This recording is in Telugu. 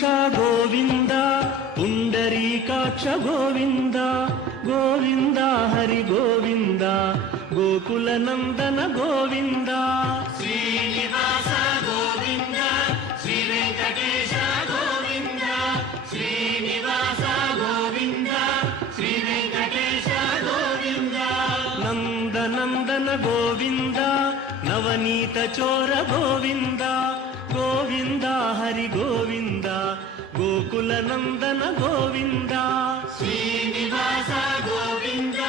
పురుష గోవింద పుండరీకాక్ష గోవింద గోవింద హరి గోవింద గోకుల నందన గోవింద శ్రీనివాస గోవింద శ్రీ వెంకటేశ గోవింద శ్రీనివాస గోవింద శ్రీ వెంకటేశ గోవింద నందనందన గోవింద నవనీత చోర గోవింద గోవింద హరి గోవింద గోకుల నందన గోవింద శ్రీనివాస గోవింద